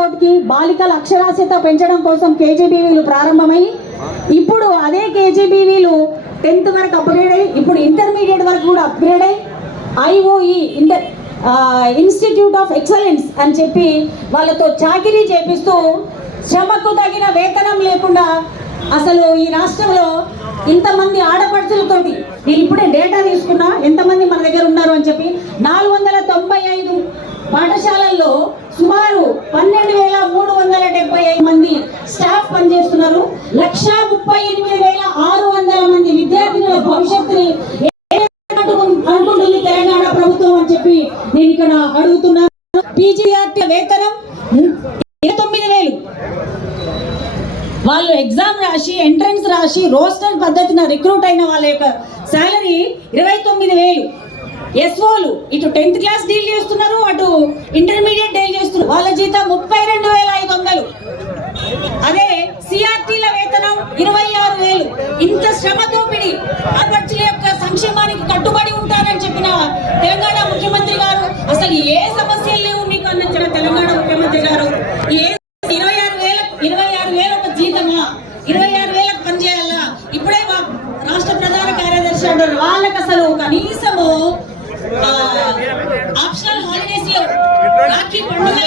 Support కి బాలికల అక్షరాస్యత పెంచడం కోసం కేజీబీవీలు ప్రారంభమై ఇప్పుడు అదే కేజీబీవీలు 10th వరకు అప్గ్రేడ్ అయ్యి ఇప్పుడు ఇంటర్మీడియట్ వరకు కూడా అప్గ్రేడ్ అయ్యి ఐఓఈ ఇన్స్టిట్యూట్ ఆఫ్ ఎక్సలెన్స్ అని చెప్పి వాళ్ళతో చాకిరీ చేపిస్తూ శ్రమకు తగిన వేతనం లేకుండా అసలు ఈ రాష్ట్రంలో ఇంతమంది ఆడపడుచులతోటి నేను ఇప్పుడే డేటా తీసుకున్నా ఎంతమంది మన దగ్గర ఉన్నారు అని చెప్పి 495 పాఠశాలల్లో సుమారు 12,375 మంది స్టాఫ్ పనిచేస్తున్నారు. 1,38,600 మంది విద్యార్థుల భవిష్యత్తుని అనుకుంటుంది తెలంగాణ ప్రభుత్వం అని చెప్పి నేను ఇక్కడ అడుగుతున్నాను. పీజీఆర్టీ వేతనం 29,000. వాళ్ళు ఎగ్జామ్ రాసి ఎంట్రన్స్ రాసి రోస్టర్ పద్ధతిన రిక్రూట్ అయిన వాళ్ళ యొక్క శాలరీ 29,000. ఎస్ఓలు ఇటు 10th క్లాస్ డీల్ చేస్తున్నారు, అటు ఇంటర్మీడియట్ డీల్ చేస్తున్నారు. వాళ్ళ జీతం 32,500. అదే సిఆర్టీల వేతనం 26,000. ఇంత శ్రమ దోపిడి ఆడపడుచుల యొక్క సంక్షేమానికి కట్టుబడి ఉంటారని చెప్పిన తెలంగాణ ముఖ్యమంత్రి గారు అసలు ఏ సమస్యలు లేవు మీకు అన్న తెలంగాణ ముఖ్యమంత్రి గారు 26,000 ఒక జీతమా? 26,000 పనిచేయాలా? ఇప్పుడే రాష్ట్ర ప్రధాన కార్యదర్శి అంటారు వాళ్ళకి అసలు కనీసము ఆప్షనల్ హాలిడేస్ లో రాఖీ పండుగ